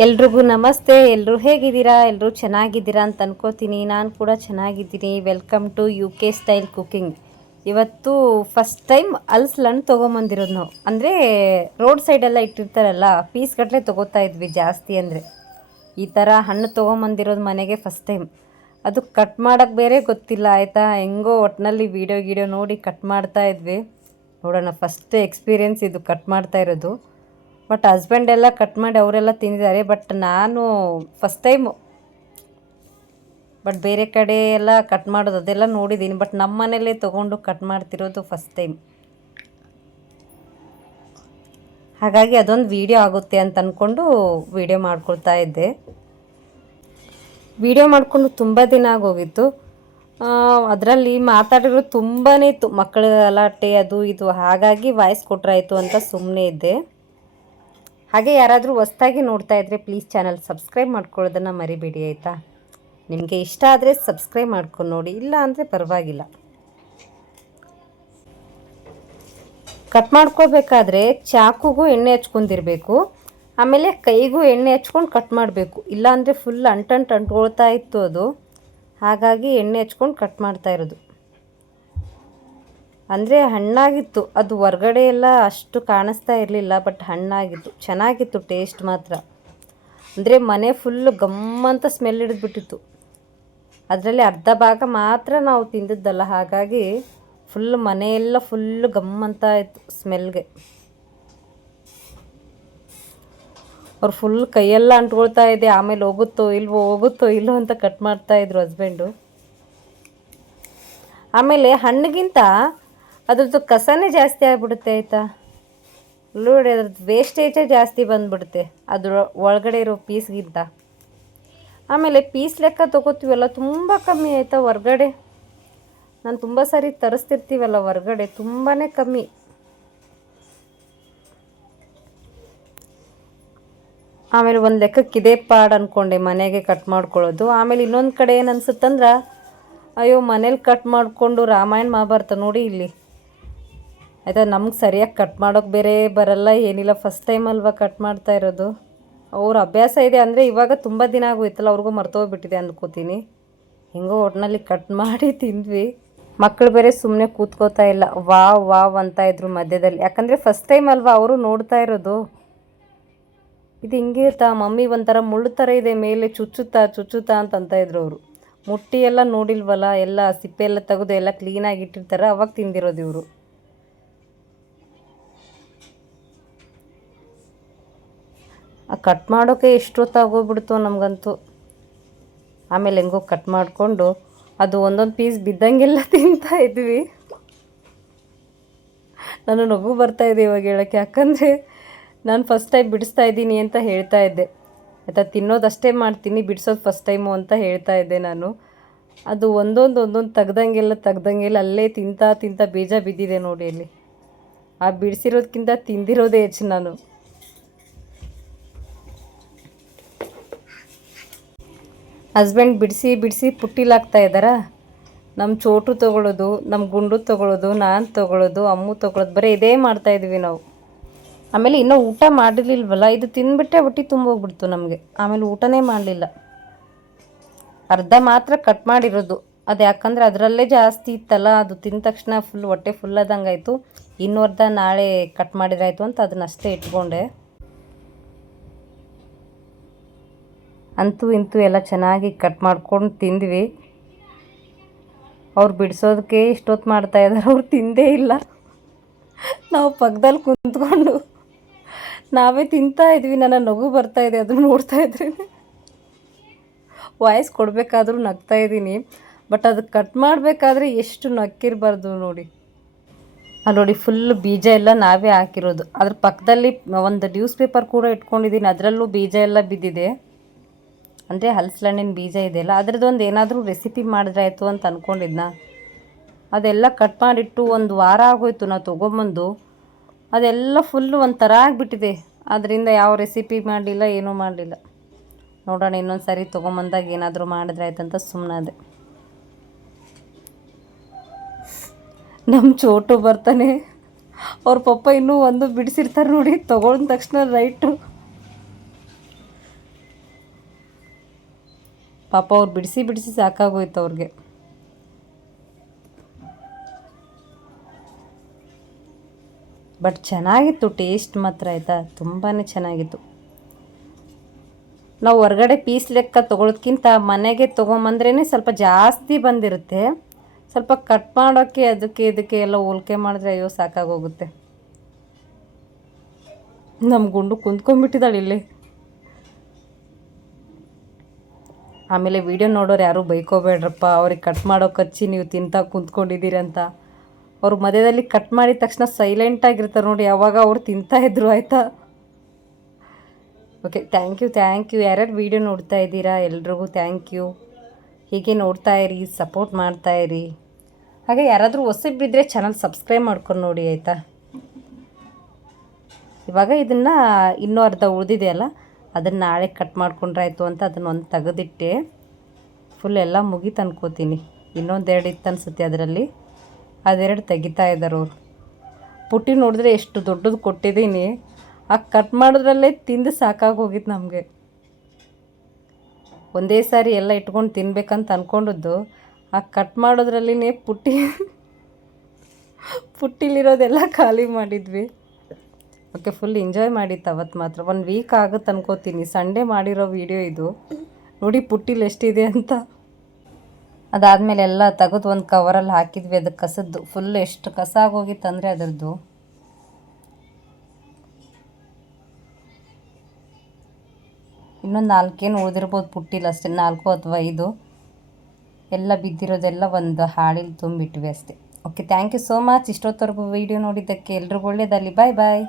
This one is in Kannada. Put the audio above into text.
ಎಲ್ರಿಗೂ ನಮಸ್ತೆ. ಎಲ್ಲರೂ ಹೇಗಿದ್ದೀರಾ? ಎಲ್ಲರೂ ಚೆನ್ನಾಗಿದ್ದೀರಾ ಅಂತ ಅನ್ಕೋತೀನಿ. ನಾನು ಕೂಡ ಚೆನ್ನಾಗಿದ್ದೀನಿ. Welcome to UK style cooking. ಇವತ್ತು ಫಸ್ಟ್ ಟೈಮ್ ಹಣ್ಣು ತೊಗೊಂಬಂದಿರೋದು ನಾವು. ಅಂದರೆ ರೋಡ್ ಸೈಡೆಲ್ಲ ಇಟ್ಟಿರ್ತಾರಲ್ಲ, ಪೀಸ್ ಗಟ್ಟಲೆ ತೊಗೋತಾ ಇದ್ವಿ ಜಾಸ್ತಿ. ಅಂದರೆ ಈ ಥರ ಹಣ್ಣು ತೊಗೊಂಬಂದಿರೋದು ಮನೆಗೆ ಫಸ್ಟ್ ಟೈಮ್. ಅದು ಕಟ್ ಮಾಡೋಕ್ಕೆ ಬೇರೆ ಗೊತ್ತಿಲ್ಲ ಆಯಿತಾ. ಹೆಂಗೋ ಒಟ್ಟಿನಲ್ಲಿ ವೀಡಿಯೋ ನೋಡಿ ಕಟ್ ಮಾಡ್ತಾ ಇದ್ವಿ. ನೋಡೋಣ, ಫಸ್ಟ್ ಎಕ್ಸ್ಪೀರಿಯೆನ್ಸ್ ಇದು ಕಟ್ ಮಾಡ್ತಾ ಇರೋದು. ಬಟ್ ಹಸ್ಬೆಂಡ್ ಎಲ್ಲ ಕಟ್ ಮಾಡಿ ಅವರೆಲ್ಲ ತಿಂದಿದ್ದಾರೆ. ಬಟ್ ನಾನು ಫಸ್ಟ್ ಟೈಮು. ಬಟ್ ಬೇರೆ ಕಡೆ ಎಲ್ಲ ಕಟ್ ಮಾಡೋದು ಅದೆಲ್ಲ ನೋಡಿದ್ದೀನಿ. ಬಟ್ ನಮ್ಮ ಮನೇಲೇ ತೊಗೊಂಡು ಕಟ್ ಮಾಡ್ತಿರೋದು ಫಸ್ಟ್ ಟೈಮ್. ಹಾಗಾಗಿ ಅದೊಂದು ವೀಡಿಯೋ ಆಗುತ್ತೆ ಅಂತ ಅಂದ್ಕೊಂಡು ವೀಡಿಯೋ ಮಾಡ್ಕೊಳ್ತಾ ಇದ್ದೆ. ವೀಡಿಯೋ ಮಾಡಿಕೊಂಡು ತುಂಬ ದಿನ ಆಗೋಗಿತ್ತು. ಅದರಲ್ಲಿ ಮಾತಾಡಿರೋದು ತುಂಬಾ ಇತ್ತು, ಮಕ್ಕಳ ಗಲಾಟೆ ಅದು ಇದು. ಹಾಗಾಗಿ ವಾಯ್ಸ್ ಕೊಟ್ಟರಾಯಿತು ಅಂತ ಸುಮ್ಮನೆ ಇದ್ದೆ. ಹಾಗೆ ಯಾರಾದರೂ ಹೊಸ್ದಾಗಿ ನೋಡ್ತಾ ಇದ್ದರೆ ಪ್ಲೀಸ್ ಚಾನಲ್ ಸಬ್ಸ್ಕ್ರೈಬ್ ಮಾಡ್ಕೊಳ್ಳೋದನ್ನು ಮರಿಬೇಡಿ ಆಯಿತಾ. ನಿಮಗೆ ಇಷ್ಟ ಆದರೆ ಸಬ್ಸ್ಕ್ರೈಬ್ ಮಾಡ್ಕೊಂಡು ನೋಡಿ, ಇಲ್ಲ ಅಂದರೆ ಪರವಾಗಿಲ್ಲ. ಕಟ್ ಮಾಡ್ಕೋಬೇಕಾದ್ರೆ ಚಾಕುಗೂ ಎಣ್ಣೆ ಹಚ್ಕೊಂಡಿರಬೇಕು. ಆಮೇಲೆ ಕೈಗೂ ಎಣ್ಣೆ ಹಚ್ಕೊಂಡು ಕಟ್ ಮಾಡಬೇಕು. ಇಲ್ಲಾಂದರೆ ಫುಲ್ ಅಂಟ್ಕೊಳ್ತಾ ಇತ್ತು ಅದು. ಹಾಗಾಗಿ ಎಣ್ಣೆ ಹಚ್ಕೊಂಡು ಕಟ್ ಮಾಡ್ತಾ ಇರೋದು. ಅಂದರೆ ಹಣ್ಣಾಗಿತ್ತು ಅದು, ಹೊರ್ಗಡೆ ಎಲ್ಲ ಅಷ್ಟು ಕಾಣಿಸ್ತಾ ಇರಲಿಲ್ಲ. ಬಟ್ ಹಣ್ಣಾಗಿತ್ತು, ಚೆನ್ನಾಗಿತ್ತು ಟೇಸ್ಟ್ ಮಾತ್ರ. ಅಂದರೆ ಮನೆ ಫುಲ್ಲು ಗಮ್ಮಂತ ಸ್ಮೆಲ್ ಹಿಡಿದ್ಬಿಟ್ಟಿತ್ತು. ಅದರಲ್ಲಿ ಅರ್ಧ ಭಾಗ ಮಾತ್ರ ನಾವು ತಿಂದಿದ್ದಲ್ಲ. ಹಾಗಾಗಿ ಫುಲ್ ಮನೆಯೆಲ್ಲ ಫುಲ್ಲು ಗಮ್ಮಂತ ಇತ್ತು ಸ್ಮೆಲ್ಗೆ. ಅವ್ರು ಫುಲ್ ಕೈಯೆಲ್ಲ ಅಂಟ್ಕೊಳ್ತಾ ಇದೆ. ಆಮೇಲೆ ಹೋಗುತ್ತೋ ಇಲ್ವೋ ಅಂತ ಕಟ್ ಮಾಡ್ತಾಯಿದ್ರು ಹಸ್ಬೆಂಡು. ಆಮೇಲೆ ಹಣ್ಣಿಗಿಂತ ಅದ್ರದ್ದು ಕಸನೇ ಜಾಸ್ತಿ ಆಗಿಬಿಡುತ್ತೆ ಆಯಿತಾ. ನೋಡಿ, ಅದ್ರದ್ದು ವೇಸ್ಟೇಜೇ ಜಾಸ್ತಿ ಬಂದುಬಿಡುತ್ತೆ ಅದ್ರ ಒಳಗಡೆ ಇರೋ ಪೀಸ್ಗಿಂತ. ಆಮೇಲೆ ಪೀಸ್ ಲೆಕ್ಕ ತೊಗೋತೀವಲ್ಲ, ತುಂಬ ಕಮ್ಮಿ ಆಯಿತಾ ಹೊರ್ಗಡೆ. ನಾನು ತುಂಬ ಸಾರಿ ತರಿಸ್ತಿರ್ತೀವಲ್ಲ ಹೊರ್ಗಡೆ, ತುಂಬಾ ಕಮ್ಮಿ. ಆಮೇಲೆ ಒಂದು ಲೆಕ್ಕಕ್ಕೆ ಇದೇ ಪಾಡು ಅಂದ್ಕೊಂಡೆ ಮನೆಗೆ ಕಟ್ ಮಾಡ್ಕೊಳ್ಳೋದು. ಆಮೇಲೆ ಇನ್ನೊಂದು ಕಡೆ ಏನು ಅನ್ಸುತ್ತಂದ್ರೆ, ಅಯ್ಯೋ ಮನೇಲಿ ಕಟ್ ಮಾಡಿಕೊಂಡು ರಾಮಾಯಣ ಮಹಾಭಾರತ ನೋಡಿ ಇಲ್ಲಿ ಆಯಿತಾ. ನಮ್ಗೆ ಸರಿಯಾಗಿ ಕಟ್ ಮಾಡೋಕ್ಕೆ ಬೇರೆ ಬರಲ್ಲ, ಏನಿಲ್ಲ. ಫಸ್ಟ್ ಟೈಮ್ ಅಲ್ವಾ ಕಟ್ ಮಾಡ್ತಾ ಇರೋದು. ಅವ್ರ ಅಭ್ಯಾಸ ಇದೆ ಅಂದರೆ ಇವಾಗ ತುಂಬ ದಿನ ಆಗೋಯ್ತಲ್ಲ, ಅವ್ರಿಗೂ ಮರ್ತೋಗ್ಬಿಟ್ಟಿದೆ ಅಂದ್ಕೋತೀನಿ. ಹೆಂಗೋ ಒಟ್ಟಿನಲ್ಲಿ ಕಟ್ ಮಾಡಿ ತಿಂದ್ವಿ. ಮಕ್ಕಳು ಬೇರೆ ಸುಮ್ಮನೆ ಕೂತ್ಕೋತಾ ಇಲ್ಲ, ವಾವ್ ಅಂತ ಇದ್ರು ಮಧ್ಯದಲ್ಲಿ. ಯಾಕಂದರೆ ಫಸ್ಟ್ ಟೈಮ್ ಅಲ್ವಾ ಅವರು ನೋಡ್ತಾ ಇರೋದು. ಇದು ಹಿಂಗಿರ್ತಾ ಮಮ್ಮಿ, ಒಂಥರ ಮುಳ್ಳು ಥರ ಇದೆ ಮೇಲೆ, ಚುಚ್ಚುತ್ತಾ ಅಂತ ಇದ್ರು ಅವರು. ಮುಟ್ಟಿ ಎಲ್ಲ ನೋಡಿಲ್ವಲ್ಲ, ಎಲ್ಲ ಸಿಪ್ಪೆ ಎಲ್ಲ ತೆಗೆದು ಎಲ್ಲ ಕ್ಲೀನಾಗಿ ಇಟ್ಟಿರ್ತಾರೆ, ಅವಾಗ ತಿಂದಿರೋದು ಇವರು. ಕಟ್ ಮಾಡೋಕ್ಕೆ ಎಷ್ಟೊತ್ತಾಗೋಗ್ಬಿಡ್ತು ನಮಗಂತೂ. ಆಮೇಲೆ ಹೆಂಗೋ ಕಟ್ ಮಾಡಿಕೊಂಡು ಅದು ಒಂದೊಂದು ಪೀಸ್ ಬಿದ್ದಂಗೆಲ್ಲ ತಿಂತಾ ಇದ್ವಿ. ನಾನು ನಗು ಬರ್ತಾಯಿದ್ದೆ ಇವಾಗ ಹೇಳೋಕ್ಕೆ. ಯಾಕಂದರೆ ನಾನು ಫಸ್ಟ್ ಟೈಮ್ ಬಿಡಿಸ್ತಾ ಇದ್ದೀನಿ ಅಂತ ಹೇಳ್ತಾ ಇದ್ದೆ ಆಯಿತಾ. ತಿನ್ನೋದಷ್ಟೇ ಮಾಡ್ತೀನಿ, ಬಿಡಿಸೋದು ಫಸ್ಟ್ ಟೈಮು ಅಂತ ಹೇಳ್ತಾ ಇದ್ದೆ ನಾನು. ಅದು ಒಂದೊಂದು ತೆಗ್ದಂಗೆಲ್ಲ ಅಲ್ಲೇ ತಿಂತಾ ಬೀಜ ಬಿದ್ದಿದೆ ನೋಡಿ ಅಲ್ಲಿ. ಆ ಬಿಡಿಸಿರೋದಕ್ಕಿಂತ ತಿಂದಿರೋದೇ ಹೆಚ್ಚು ನಾನು. ಹಸ್ಬೆಂಡ್ ಬಿಡಿಸಿ ಪುಟ್ಟಿಲಾಗ್ತಾ ಇದ್ದಾರಾ. ನಮ್ಮ ಚೋಟು ತೊಗೊಳ್ಳೋದು, ನಮ್ಮ ಗುಂಡು ತೊಗೊಳ್ಳೋದು, ನಾನು ತೊಗೊಳ್ಳೋದು, ಅಮ್ಮು ತೊಗೊಳ್ಳೋದು, ಬರೀ ಇದೇ ಮಾಡ್ತಾಯಿದ್ವಿ ನಾವು. ಆಮೇಲೆ ಇನ್ನೂ ಊಟ ಮಾಡಿರಲಿಲ್ವಲ್ಲ, ಇದು ತಿಂದುಬಿಟ್ಟೆ ಹೊಟ್ಟೆ ತುಂಬೋಗ್ಬಿಡ್ತು ನಮಗೆ. ಆಮೇಲೆ ಊಟನೇ ಮಾಡಲಿಲ್ಲ. ಅರ್ಧ ಮಾತ್ರ ಕಟ್ ಮಾಡಿರೋದು. ಅದು ಯಾಕಂದರೆ ಅದರಲ್ಲೇ ಜಾಸ್ತಿ ಇತ್ತಲ್ಲ, ಅದು ತಿಂದ ತಕ್ಷಣ ಫುಲ್ ಹೊಟ್ಟೆ ಫುಲ್ಲದಂಗಾಯಿತು. ಇನ್ನೂ ಅರ್ಧ ನಾಳೆ ಕಟ್ ಮಾಡಿದ್ರಾಯ್ತು ಅಂತ ಅದನ್ನಷ್ಟೇ ಇಟ್ಕೊಂಡೆ. ಅಂತೂ ಇಂತೂ ಎಲ್ಲ ಚೆನ್ನಾಗಿ ಕಟ್ ಮಾಡ್ಕೊಂಡು ತಿಂದ್ವಿ. ಅವ್ರು ಬಿಡಿಸೋದಕ್ಕೆ ಇಷ್ಟೊತ್ತು ಮಾಡ್ತಾಯಿದ್ದಾರೆ, ಅವ್ರು ತಿಂದೇ ಇಲ್ಲ. ನಾವು ಪಕ್ಕದಲ್ಲಿ ಕುಂತ್ಕೊಂಡು ನಾವೇ ತಿಂತಾ ಇದ್ವಿ. ನನ್ನ ನಗು ಬರ್ತಾಯಿದೆ ಅದನ್ನು ನೋಡ್ತಾಯಿದ್ರೆ. ವಾಯ್ಸ್ ಕೊಡಬೇಕಾದ್ರೂ ನಗ್ತಾಯಿದ್ದೀನಿ. ಬಟ್ ಅದು ಕಟ್ ಮಾಡಬೇಕಾದ್ರೆ ಎಷ್ಟು ನಕ್ಕಿರಬಾರ್ದು ನೋಡಿ. ಅಲ್ಲಿ ನೋಡಿ, ಫುಲ್ ಬೀಜ ಎಲ್ಲ ನಾವೇ ಹಾಕಿರೋದು. ಅದ್ರ ಪಕ್ಕದಲ್ಲಿ ಒಂದು ನ್ಯೂಸ್ ಪೇಪರ್ ಕೂಡ ಇಟ್ಕೊಂಡಿದ್ದೀನಿ, ಅದರಲ್ಲೂ ಬೀಜ ಎಲ್ಲ ಬಿದ್ದಿದೆ. ಅಂದರೆ ಹಲಸಣ್ಣನ ಬೀಜ ಇದೆಯಲ್ಲ, ಅದರದ್ದೊಂದು ಏನಾದರೂ ರೆಸಿಪಿ ಮಾಡಿದ್ರಾಯ್ತು ಅಂತ ಅಂದ್ಕೊಂಡಿದ್ನ. ಅದೆಲ್ಲ ಕಟ್ ಮಾಡಿಟ್ಟು 1 ವಾರ ಆಗೋಯ್ತು ನಾವು ತೊಗೊಂಬಂದು. ಅದೆಲ್ಲ ಫುಲ್ಲು ಒಂಥರ ಆಗಿಬಿಟ್ಟಿದೆ. ಅದರಿಂದ ಯಾವ ರೆಸಿಪಿ ಮಾಡಲಿಲ್ಲ, ಏನೂ ಮಾಡಲಿಲ್ಲ. ನೋಡೋಣ ಇನ್ನೊಂದು ಸಾರಿ ತೊಗೊಂಬಂದಾಗ ಏನಾದರೂ ಮಾಡಿದ್ರಾಯ್ತಂತ ಸುಮ್ಮನಾದೆ. ನಮ್ಮ ಚೋಟು ಬರ್ತಾನೆ, ಅವ್ರ ಪಪ್ಪ ಇನ್ನೂ ಒಂದು ಬಿಡಿಸಿರ್ತಾರೆ ನೋಡಿ, ತೊಗೊಂಡ ತಕ್ಷಣ ರೈಟು ಪಾಪ ಅವ್ರು ಬಿಡಿಸಿ ಬಿಡಿಸಿ ಸಾಕಾಗೋಯ್ತು ಅವ್ರಿಗೆ. ಬಟ್ ಚೆನ್ನಾಗಿತ್ತು, ಟೇಸ್ಟ್ ಮಾತ್ರ ಆಯಿತಾ ತುಂಬಾ ಚೆನ್ನಾಗಿತ್ತು. ನಾವು ಹೊರಗಡೆ ಪೀಸ್ ಲೆಕ್ಕ ತೊಗೊಳೋದ್ಕಿಂತ ಮನೆಗೆ ತೊಗೊಂಬಂದ್ರೇ ಸ್ವಲ್ಪ ಜಾಸ್ತಿ ಬಂದಿರುತ್ತೆ. ಸ್ವಲ್ಪ ಕಟ್ ಮಾಡೋಕ್ಕೆ ಅದಕ್ಕೆ ಇದಕ್ಕೆ ಎಲ್ಲ ಹೋಲಿಕೆ ಮಾಡಿದ್ರೆ ಅಯ್ಯೋ ಸಾಕಾಗೋಗುತ್ತೆ. ನಮ್ಮ ಗುಂಡು ಕುಂತ್ಕೊಂಡ್ಬಿಟ್ಟಿದ್ದಾಳೆ ಇಲ್ಲಿ. ಆಮೇಲೆ ವಿಡಿಯೋ ನೋಡೋರು ಯಾರೂ ಬೈಕೋಬೇಡ್ರಪ್ಪ, ಅವ್ರಿಗೆ ಕಟ್ ಮಾಡೋಕೆ ಹಚ್ಚಿ ನೀವು ತಿಂತಾ ಕುಂತ್ಕೊಂಡಿದ್ದೀರಿ ಅಂತ. ಅವ್ರು ಮಧ್ಯದಲ್ಲಿ ಕಟ್ ಮಾಡಿದ ತಕ್ಷಣ ಸೈಲೆಂಟಾಗಿರ್ತಾರೆ ನೋಡಿ, ಯಾವಾಗ ಅವ್ರು ತಿಂತಾಯಿದ್ರು ಆಯಿತಾ. ಓಕೆ, ಥ್ಯಾಂಕ್ ಯು ಯಾರ್ಯಾರು ವೀಡಿಯೋ ನೋಡ್ತಾ ಇದ್ದೀರಾ ಎಲ್ರಿಗೂ ಥ್ಯಾಂಕ್ ಯು. ಹೀಗೆ ನೋಡ್ತಾ ಇರಿ, ಸಪೋರ್ಟ್ ಮಾಡ್ತಾಯಿರಿ. ಹಾಗೆ ಯಾರಾದರೂ ಹೊಸಬ್ರಿದ್ದರೆ ಚಾನಲ್ ಸಬ್ಸ್ಕ್ರೈಬ್ ಮಾಡ್ಕೊಂಡು ನೋಡಿ ಆಯಿತಾ. ಇವಾಗ ಇದನ್ನು ಇನ್ನೂ ಅರ್ಧ ಉಳಿದಿದೆಯಲ್ಲ, ಅದನ್ನು ನಾಳೆ ಕಟ್ ಮಾಡ್ಕೊಂಡ್ರಾಯ್ತು ಅಂತ ಅದನ್ನು ಒಂದು ತೆಗೆದಿಟ್ಟೆ. ಫುಲ್ ಎಲ್ಲ ಮುಗೀತು ಅನ್ಕೋತೀನಿ. ಇನ್ನೊಂದೆರಡು ಇತ್ತು ಅನಿಸುತ್ತೆ ಅದರಲ್ಲಿ, ಅದೆರಡು ತೆಗಿತಾ ಇದ್ದಾರೆ ಅವರು. ಪುಟ್ಟಿ ನೋಡಿದ್ರೆ ಎಷ್ಟು ದೊಡ್ಡದು ಕೊಟ್ಟಿದ್ದೀನಿ, ಆ ಕಟ್ ಮಾಡೋದ್ರಲ್ಲೇ ತಿಂದು ಸಾಕಾಗೋಗಿತ್ತು ನಮಗೆ. ಒಂದೇ ಸಾರಿ ಎಲ್ಲ ಇಟ್ಕೊಂಡು ತಿನ್ಬೇಕಂತ ಅಂದ್ಕೊಂಡದ್ದು, ಆ ಕಟ್ ಮಾಡೋದ್ರಲ್ಲಿನೇ ಪುಟ್ಟಿಲಿರೋದೆಲ್ಲ ಖಾಲಿ ಮಾಡಿದ್ವಿ. ಓಕೆ, ಫುಲ್ ಎಂಜಾಯ್ ಮಾಡಿತ್ತು ಅವತ್ತು ಮಾತ್ರ. 1 ವೀಕ್ ಆಗುತ್ತೆ ಅನ್ಕೋತೀನಿ. ಸಂಡೇ ಮಾಡಿರೋ ವೀಡಿಯೋ ಇದು ನೋಡಿ, ಪುಟ್ಟಿಲಿ ಎಷ್ಟಿದೆ ಅಂತ. ಅದಾದಮೇಲೆ ಎಲ್ಲ ತೆಗೆದು ಒಂದು ಕವರಲ್ಲಿ ಹಾಕಿದ್ವಿ. ಅದಕ್ಕೆ ಕಸದ್ದು ಫುಲ್ ಎಷ್ಟು ಕಸ ಆಗೋಗಿತ್ತು ಅಂದರೆ ಅದರದ್ದು. ಇನ್ನೊಂದು 4 ಏನು ಉಳಿದಿರ್ಬೋದು ಪುಟ್ಟಿಲ್ಲ ಅಷ್ಟೇ, 4 ಅಥವಾ 5 ಎಲ್ಲ ಬಿದ್ದಿರೋದೆಲ್ಲ ಒಂದು ಹಾಳಿಲಿ ತುಂಬಿಟ್ವಿ ಅಷ್ಟೇ. Okay, thank you so much ಇಷ್ಟೊತ್ತವರೆಗೂ ವೀಡಿಯೋ ನೋಡಿದ್ದಕ್ಕೆ. ಎಲ್ರಿಗೂ ಒಳ್ಳೆಯದಲ್ಲಿ. ಬಾಯ್ ಬಾಯ್.